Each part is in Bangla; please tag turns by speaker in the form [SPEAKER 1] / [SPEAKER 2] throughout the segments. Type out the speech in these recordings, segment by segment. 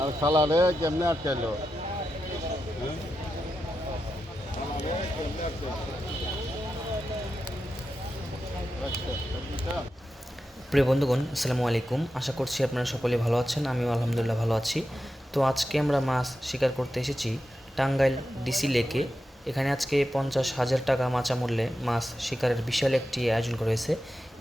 [SPEAKER 1] আর খালারে কেমনে আটকাইলো?
[SPEAKER 2] প্রিয় বন্ধুগণ, আসসালামু আলাইকুম। আশা করছি আপনারা সকলে ভালো আছেন, আমিও আলহামদুলিল্লাহ ভালো আছি। তো আজকে আমরা মাছ শিকার করতে এসেছি টাঙ্গাইল ডিসি লেকে। এখানে আজকে পঞ্চাশ হাজার টাকা মাচা মূল্যে মাছ শিকারের বিশাল একটি আয়োজন করা হয়েছে।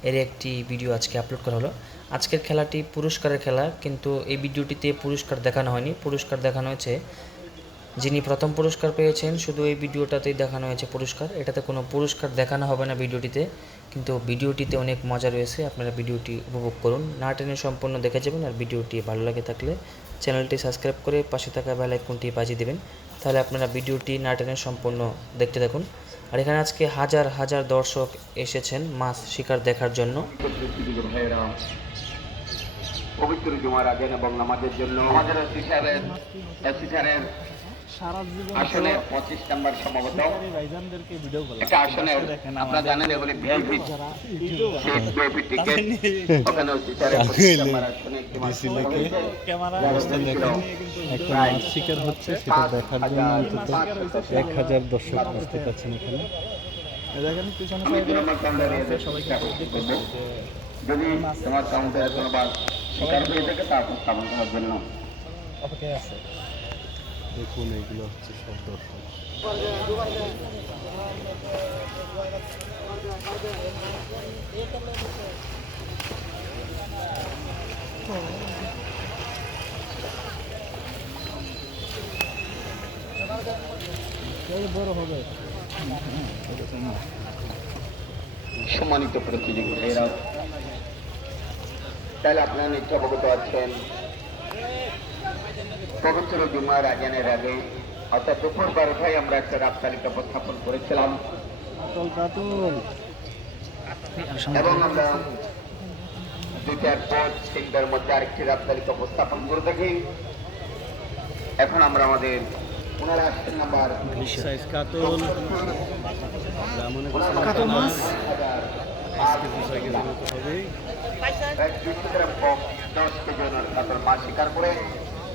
[SPEAKER 2] এর একটি ভিডিও আজকে আপলোড করা হলো। আজকের খেলাটি পুরস্কারের খেলা, কিন্তু এই ভিডিওটিতে পুরস্কার দেখানো হয়নি। পুরস্কার দেখানো হয়েছে যিনি প্রথম পুরস্কার পেয়েছেন, শুধু এই ভিডিওটাতেই দেখানো হয়েছে পুরস্কার। এটাতে কোনো পুরস্কার দেখানো হবে না ভিডিওটিতে কিন্তু ভিডিওটিতে অনেক মজা রয়েছে। আপনারা ভিডিওটি উপভোগ করুন। না টেনে সম্পূর্ণ দেখে যাবেন, আর ভিডিওটি ভালো লাগে থাকলে চ্যানেলটি সাবস্ক্রাইব করে পাশে থাকা বেল বাজিয়ে দেবেন। তাহলে আপনারা ভিডিওটি না টেনে সম্পূর্ণ দেখতে থাকুন। আর এখানে আজকে হাজার হাজার দর্শক এসেছেন মাছ শিকার দেখার জন্য।
[SPEAKER 3] পবিত্র জুমার আজান এবং নামাজের জন্য। আমাদের আসনে পঁচিশ নাম্বার সম্ভবত। একটা আসনে আপনারা জানেন এগুলি ভিআইপি ভিআইপি টিকিট ওখানে সিসারের পঁচিশ নাম্বার আসনে একটি মাস
[SPEAKER 4] অবস্থান দেখেন। একটা মাছ শিকার হচ্ছে সেটা দেখার জন্য অন্তত এক হাজার দর্শক উপস্থিত আছেন এখানে। দেখেন পিছনে
[SPEAKER 3] যদি তোমার কাউন্টারে কোনোবার শিকার হয়ে থাকে তারপর স্থাপন করার জন্য
[SPEAKER 4] অপেক্ষায় আছে। দেখুন এগুলো হচ্ছে সব দর্শক।
[SPEAKER 3] সম্মানিত প্রতিযোগী ভাইয়েরা তাহলে আপনারা নিশ্চয় অবগত আছেন পবিত্র জুমার আজানের আগে অর্থাৎ দুপুর বারোটায় আমরা একটা রাত তালিকা উপস্থাপন করেছিলাম। এবং আমরা দুইটার পর তিনটার মধ্যে আরেকটি রাত তালিকা উপস্থাপন করে থাকি এখন আমরা আমাদের নাম্বার দশ কেজি কাতল মাছ শিকার করে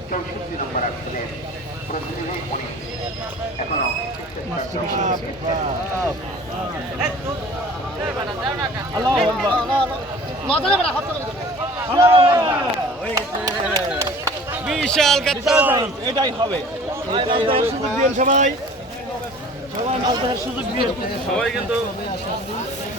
[SPEAKER 3] চৌষট্টি নম্বর আসলে প্রতিনিধি উনি। এখনও
[SPEAKER 4] বিশাল এটাই হবে। সবাই সবাই সুযোগ দিন সবাই কিন্তু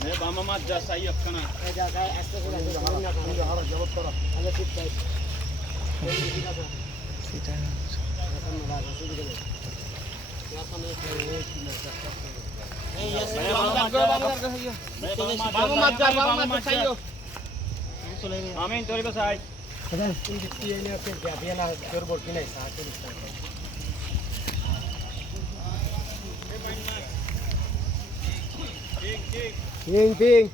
[SPEAKER 4] সাই বাবা মাছ যা সাই আপনার আমি ধরিব সাই
[SPEAKER 5] পিং পিং আরে বাইং মাছ বাইং মাছ
[SPEAKER 4] ভাই বাবা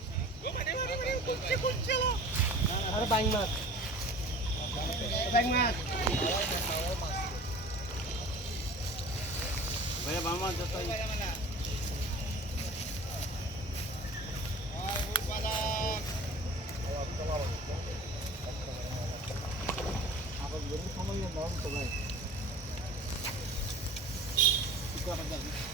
[SPEAKER 4] মাছ যা সাই হ্যাঁ বাবা মাছ যা রে বাবা মাছ যা সাই আমেন আমেন ইন দি সাই
[SPEAKER 5] আছে আছে আস্তে আস্তে আমি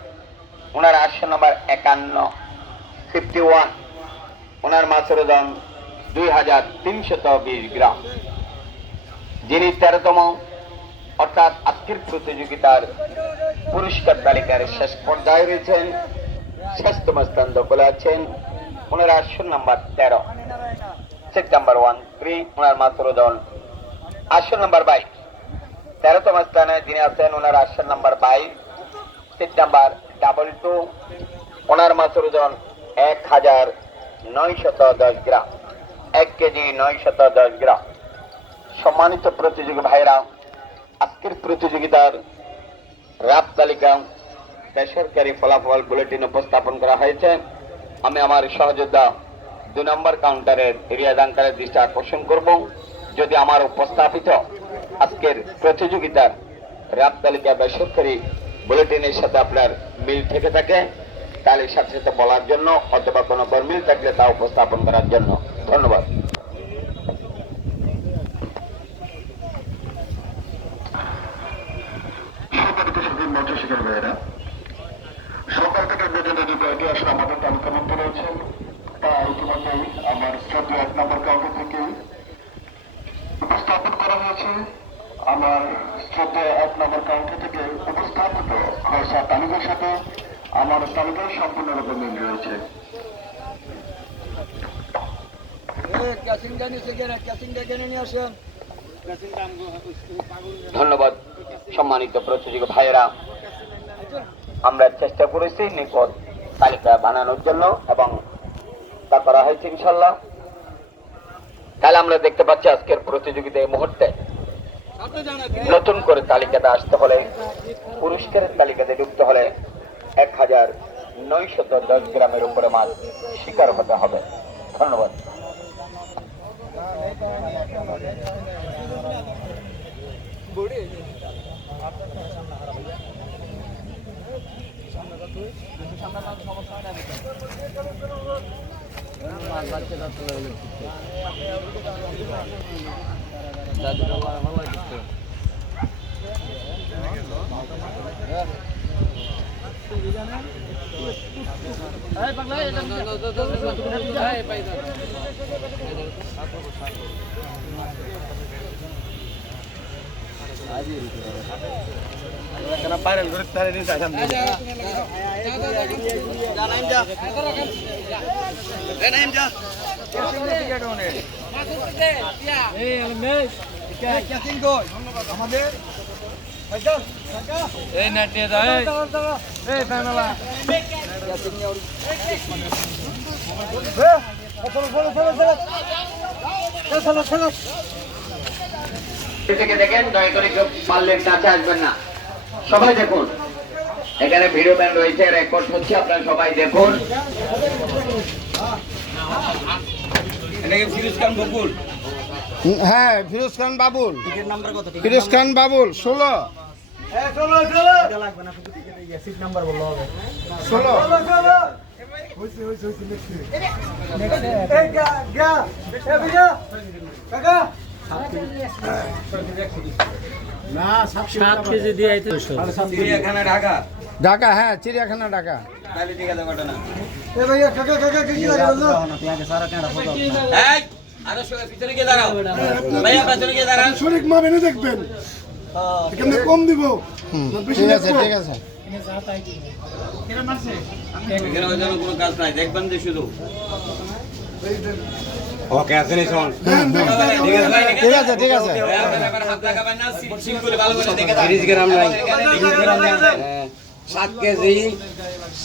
[SPEAKER 3] ওনার আসন নাম্বার একান্ন ফিফটি ওয়ান ওনার মাছের ওজন দুই হাজার তিনশত বিশ গ্রাম। যিনি তেরোতম, অর্থাৎ আজকের প্রতিযোগিতার পুরস্কার তালিকার শেষ পর্যায়ে রয়েছেন শেষতম স্থান দখলে আছেন, ওনার আসন নাম্বার তেরো সিট নাম্বার ওয়ান থ্রি ওনার মাত্র ওজন আসন নাম্বার বাইশ। তেরোতম স্থানে যিনি আছেন, ওনার আসন নাম্বার বাইশ সিট নাম্বার ডাবল টু ওনার মাত্র ওজন এক হাজার নয় শত দশ গ্রাম। এক কেজি নয় শত দশ গ্রাম। সম্মানিত প্রতিযোগী ভাইরা আজকের প্রতিযোগিতার রাত তালিকা বেসরকারি ফলাফল বুলেটিন উপস্থাপন করা হয়েছে। আমি আমার সহযোদ্ধা দুই নম্বর কাউন্টারের এরিয়া দাঙ্কারের দৃষ্টি আকর্ষণ করব। যদি আমার উপস্থাপিত আজকের প্রতিযোগিতার রাত তালিকা বেসরকারি বুলেটিনের সাথে আপনার মিল থেকে থাকে। তাহলে সাথে সাথে বলার জন্য অথবা কোনো মিল থাকলে তা উপস্থাপন করার জন্য ধন্যবাদ
[SPEAKER 1] সম্মানিত সকল মঞ্চ শিকার ভাইয়েরা সকাল থেকে বেঁধে বেঁধে কয়েকটি আসলে আমাদের তালিকাভুক্ত রয়েছেন তা ইতিমধ্যেই আমার শ্রদ্ধা এক নম্বর কাউন্টার থেকে উপস্থাপন করা হয়েছে আমার শ্রদ্ধা এক নম্বর কাউন্টার থেকে উপস্থাপিত খরচা তালিকার সাথে আমার তালিকায় সম্পূর্ণরূপে মিল রয়েছে।
[SPEAKER 3] ধন্যবাদ সম্মানিত প্রতিযোগী ভাইয়েরা। আমরা চেষ্টা করেছি নিকট তালিকা বানানোর জন্য এবং তা করা হয়েছে ইনশাল্লাহ। তাহলে আমরা দেখতে পাচ্ছি আজকের প্রতিযোগিতা এই মুহূর্তে। নতুন করে তালিকাতে আসতে হলে পুরস্কারের তালিকাতে ঢুকতে হলে এক হাজার নয়শত দশ গ্রামের উপরে মাছ শিকার হতে হবে। ধন্যবাদ। কেন পাইরেল করে তারে নিয়ে যাইতাম যা নাইম যা রে নাইম যা করে না। সবাই দেখুন এখানে ভিডিও ব্যান্ড রয়েছে রেকর্ড হচ্ছে আপনারা সবাই দেখুন।
[SPEAKER 5] হ্যাঁ ফিরোজ খান বাবুল ফিরোজ খান বাবুল ষোলো। ষোলো ঢাকা হ্যাঁ চিড়িয়াখানা ঢাকা।
[SPEAKER 1] শরীর মা বেনে দেখবেন। এখানে কম দিব।
[SPEAKER 5] ঠিক আছে ঠিক আছে। ঠিক আছে ঠিক আছে
[SPEAKER 3] সাত কেজি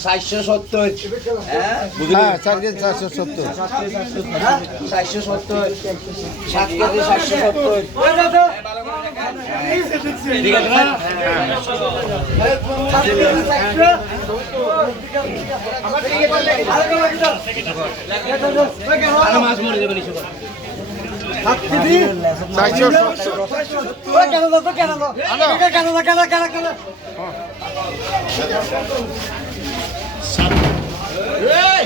[SPEAKER 6] চারশো সত্তর। হ্যাঁ?
[SPEAKER 5] হ্যাঁ চার কেজি চারশো সত্তর।
[SPEAKER 6] চারশো সত্তর। সাত কেজি চারশো সত্তর। ঠিক আছে? না?
[SPEAKER 5] চারশো সত্তর
[SPEAKER 3] এই।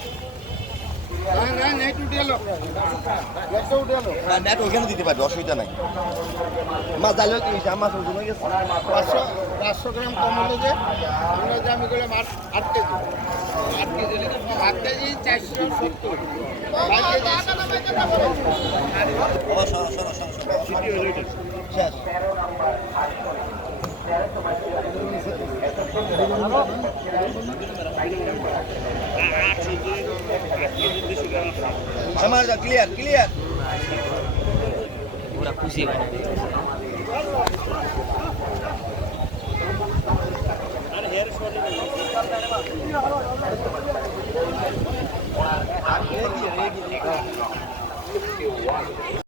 [SPEAKER 7] নেট ওইখানে দিতে পারবে অসুবিধা নাই। মাছ জালে আমার ওজন হয়ে গেছে।
[SPEAKER 5] পাঁচশো পাঁচশো গ্রাম কম হলো যে যে আমি করলাম আট আট কেজি। আট কেজি আট কেজি চারশো সত্তর। পাঁচ কেজি
[SPEAKER 7] ও সরো সরো সরো সরো শেষ